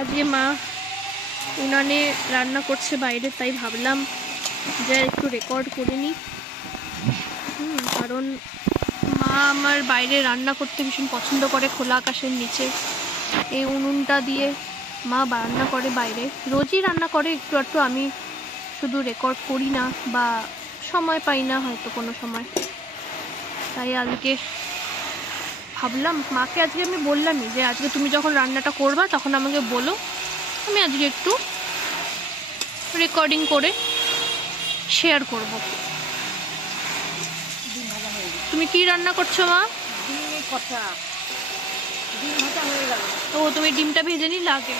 আজকে মা উনানে রান্না করছে বাইরে, তাই ভাবলাম যে একটু রেকর্ড করে নিই। কারণ মা আমার বাইরে রান্না করতে ভীষণ পছন্দ করে, খোলা আকাশের নিচে এই উনুনটা দিয়ে মা রান্না করে বাইরে। রোজই রান্না করে একটু একটু, আমি শুধু রেকর্ড করি না বা সময় পাই না হয়তো কোনো সময়। তাই আজকে ভাবলাম মাকে, আজকে আমি বললামই যে আজকে তুমি যখন রান্নাটা করবা তখন আমাকে বলো, আমি আজকে একটু রেকর্ডিং করে শেয়ার করব। তুমি কি রান্না করছো মা? ও, তুমি ডিমটা ভেজে নিলে আগে?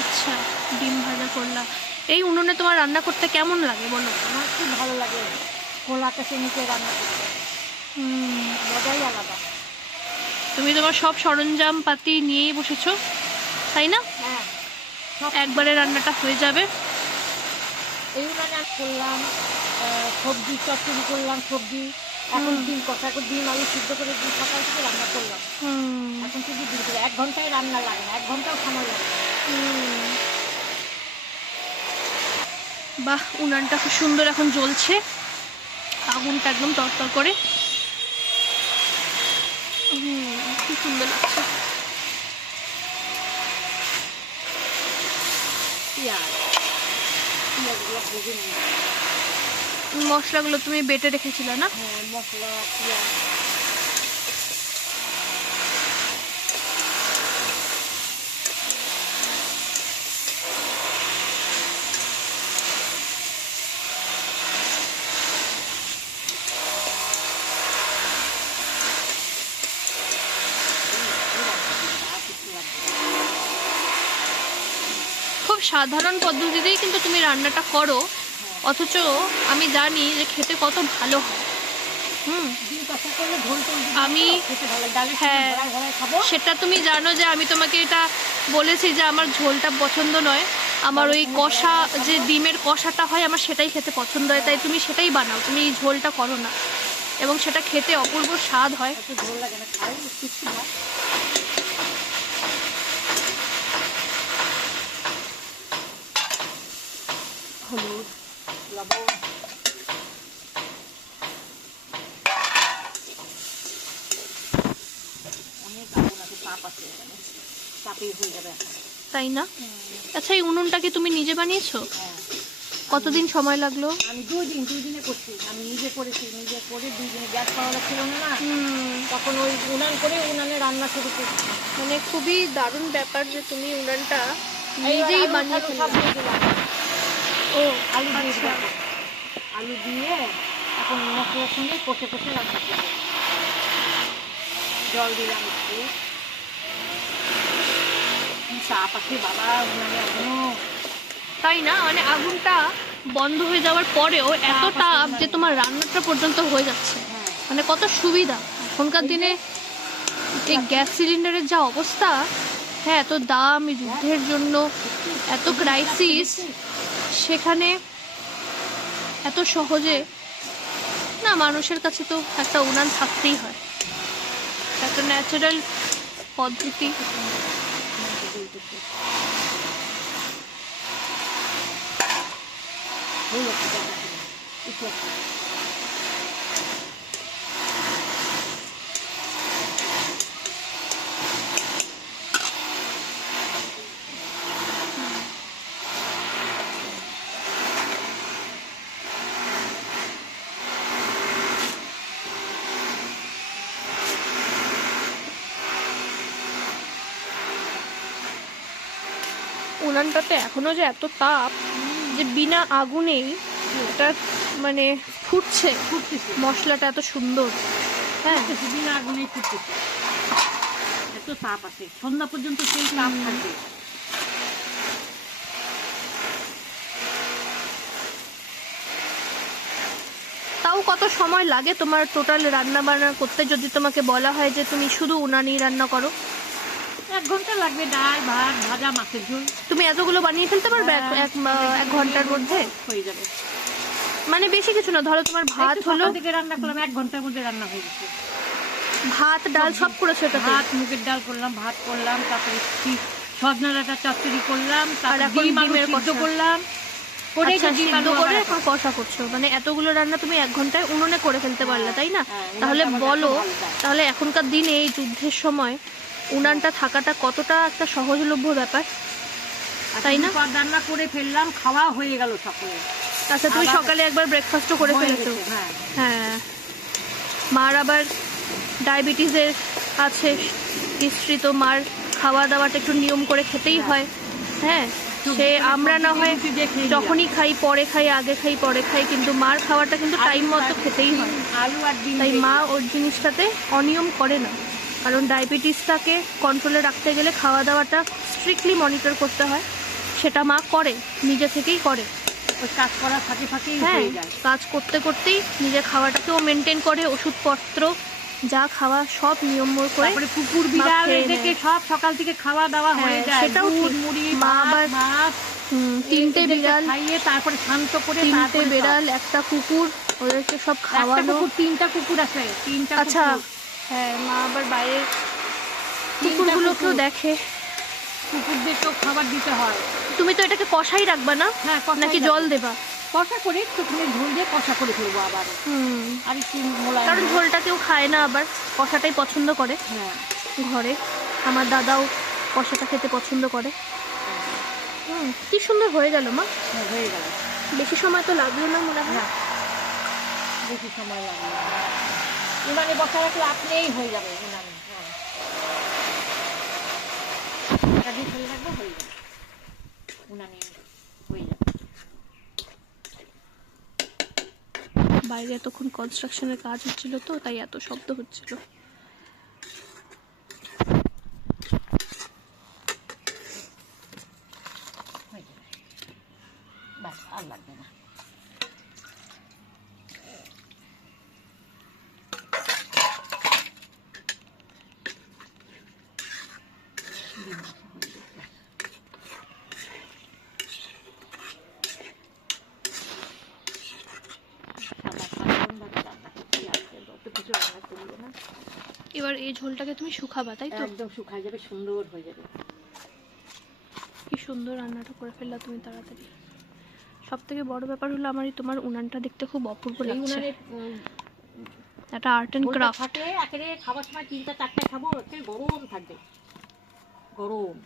আচ্ছা, ডিম ভাজা করলা। এই উনুনে তোমার রান্না করতে কেমন লাগে বলো? আমার খুব ভালো লাগে খোলা আকাশের নিচে রান্না করতে, মজাই আলাদা। তুমি তোমার সব সরঞ্জাম পাতি নিয়েই বসেছো, তাই না? হ্যাঁ, একবারে রান্নাটা হয়ে যাবে। এই উনানে আমি করলাম সবজি, চচ্চড়ি করলাম সবজি, এখন ডিম কষা করে ডিম আলু সিদ্ধ করে ডিম সকাল থেকে রান্না করলাম। এখন শুধু ডিম করে 1 ঘন্টায় রান্না লাগে না, 1 ঘন্টাও সময় লাগে। বাহ, উনানটা খুব সুন্দর এখন জ্বলছে, আগুনটা একদম তরতর করে, কি সুন্দর লাগছে। মশলাগুলো তুমি বেটে রেখেছিলে না? হ্যাঁ, মশলা পেঁয়াজ। খুব সাধারণ পদ্ধতিতেই কিন্তু তুমি রান্নাটা করো, অথচ আমি জানি যে খেতে কত ভালো হয়। আমি হ্যাঁ, সেটা তুমি জানো যে আমি তোমাকে এটা বলেছি যে আমার ঝোলটা পছন্দ নয়, আমার ওই কষা যে ডিমের কষাটা হয় আমার সেটাই খেতে পছন্দ হয়, তাই তুমি সেটাই বানাও, তুমি এই ঝোলটা করো না, এবং সেটা খেতে অপূর্ব স্বাদ হয়। ঝোল লাগে না, খাই কিছু না। হলুদ, লবণ, অনেক আগুন আছে, তাপ আছে এখানে, তাপেই হয়ে যাবে এখন। তাই না? আচ্ছা, এই উনুনটা কি তুমি নিজে বানিয়েছো? হ্যাঁ। কতদিন সময় লাগলো? আমি 2 দিনে করছি, আমি নিজে করেছি, নিজে করে 2 দিনে গ্যাস পাওয়া ছিল না, তখন ওই উনান করে উনানে রান্না শুরু করছি। মানে খুবই দারুণ ব্যাপার যে তুমি উনানটা নিজেই বানিয়ে ফেললে। ও, আলু দিয়ে দিলাম, আলু দিয়ে এখন মশলার সঙ্গে কষে কষে রান্না করবো। জল দিলাম একটু, চাপ আছে বাবা উনানে এখনো। তাই না? মানে আগুনটা বন্ধ হয়ে যাওয়ার পরেও এত তাপ যে তোমার রান্নাটা পর্যন্ত হয়ে যাচ্ছে, মানে কত সুবিধা। এখনকার দিনে এই গ্যাস সিলিন্ডারের যা অবস্থা, হ্যাঁ, এত দাম, যুদ্ধের জন্য এত ক্রাইসিস, সেখানে এত সহজে না, মানুষের কাছে তো একটা উনান থাকতেই হয়, একটা ন্যাচারাল পদ্ধতি। উনানটাতে এখনো যে এত তাপ যে বিনা আগুনেই এটা মানে ফুটছে, মশলাটা এত সুন্দর। হ্যাঁ, বিনা আগুনেই ফুটতেছে, এত তাপ আছে, সন্ধ্যা পর্যন্ত সেই তাপ থাকবে। তাও কত সময় লাগে তোমার টোটাল রান্না বান্না করতে, যদি তোমাকে বলা হয় যে তুমি শুধু উনানেই রান্না করো? 1 ঘন্টা লাগবে, ডাল ভাত ভাজা মাছের ঝোল। তুমি এতগুলো বানিয়ে ফেলতে পারবে 1 ঘন্টার মধ্যে? হয়ে যাবে, মানে বেশি কিছু না, ধরো তোমার ভাত হলো, থেকে রান্না করলাম 1 ঘন্টার মধ্যে রান্না হয়ে গেছে। ভাত ডাল সব করেছো? ভাত মুগের ডাল করলাম, ভাত করলাম, তারপরে সজনা ডাঁটা চচ্চড়ি করলাম, আর তারপর এখন ডিম আলু ডিমের সিদ্ধ কষা। করলাম, করে আচ্ছা, ডিম সিদ্ধ আলু করে আবার এখন কষা করছো, মানে এতগুলো রান্না তুমি 1 ঘন্টায় উনুনে করে ফেলতে পারলে, তাই না? হ্যাঁ, তাহলে উনানটা আমার বলো, এত ভালো লাগে। তাহলে এখনকার দিনে এই যুদ্ধের সময় উনানটা থাকাটা কতটা একটা সহজলভ্য ব্যাপার, তাই না? পর রান্না করে ফেললাম, খাওয়া হয়ে গেল সকলে। আচ্ছা, তুমি আবার সকালে একবার ব্রেকফাস্টও করে হয়ে ফেলেছো। গেছে, হ্যাঁ। হ্যাঁ, মার আবার ডায়াবেটিসের আছে হিস্ট্রি, তো মার খাওয়া দাওয়াটা একটু নিয়ম করে খেতেই হয়। হ্যাঁ, সে আমরা না হয় যখনই খাই, পরে খাই, আগে খাই, পরে খাই, কিন্তু মার খাওয়াটা কিন্তু টাইম মতো খেতেই হয়। আলু আর ডিম তাই দিয়ে মা ওর জিনিসটাতে অনিয়ম করে না, কারণ ডায়াবেটিসটাকে কন্ট্রোলে রাখতে গেলে খাওয়া দাওয়াটা স্ট্রিক্টলি মনিটর করতে হয়। সেটা মা করে, নিজে থেকেই করে। ওই কাজ করার ফাঁকে ফাঁকেই হ্যাঁ, হয়ে যায়। কাজ করতে করতেই নিজের খাওয়াটাকেও মেনটেন করে, ওষুধপত্র যা খাওয়া সব নিয়ম করে। তারপরে কুকুর মা বিড়াল খেয়ে এদেরকে নেয়। সব সকাল থেকে খাওয়া দাওয়া হয়ে হ্যাঁ, যায়, সেটাও দুধ, ঠিক। মুড়ি, মা ভাত, আবার মাছ, 3টে এদেরকে বিড়াল, খাইয়ে তারপরে শান্ত করে 3টে তারপরে বিড়াল, একটা কুকুর, ওদেরকে সব একটা খাওয়ানো। কুকুর, 3টা কুকুর আছে, 3টা আচ্ছা, কুকুর। হ্যাঁ, মা আবার বাইরের 3টা কুকুরগুলোকেও কুকুর। দেখে। কুকুরদেরকেও খাবার দিতে হয়। তুমি তো এটাকে কষাই রাখবা না, হ্যাঁ, কষাই নাকি রাখবো। জল দেবা? কষা করে একটুখানি ঝোল দিয়ে কষা করে ফেলবো আবার, আর একটু মোলায়েম কারণ করে। ঝোলটা কেউ খায় না, আবার কষাটাই পছন্দ করে হ্যাঁ, ঘরে। আমার দাদাও কষাটা খেতে পছন্দ করে। কি সুন্দর হয়ে গেল মা, হ্যাঁ, হয়ে গেল। বেশি সময় তো লাগলো না মনে হয়। হ্যাঁ, বেশি সময় লাগবে না। উনানে বসা রাখলে আপনিই হয়ে যাবে উনানে। হ্যাঁ, এটা দিয়ে ফেলে রাখবো, হয়ে যাবে, উনানে হয়ে যাবে। বাইরে এতক্ষণ কনস্ট্রাকশনের কাজ হচ্ছিল, তো তাই এত শব্দ হচ্ছিল। হয়ে যাবে, ব্যাস আর লাগবে না। এবার এই ঝোলটাকে তুমি শুকাবা, তাই তো? একদম শুকায় যাবে, সুন্দর হয়ে যাবে। কি সুন্দর রান্নাটা করে ফেললা তুমি তাড়াতাড়ি। সব থেকে বড় ব্যাপার হলো, আমার তোমার উনানটা দেখতে খুব অপূর্ব এই লাগছে। উনানে একটা আর্ট অ্যান্ড ঝোলটা ক্রাফট। থাকলে একেবারে খাবার সময় 3টা 4টা খাবো, একেবারে গরম থাকবে, গরম।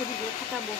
ছবি দিয়ে খাটাবো।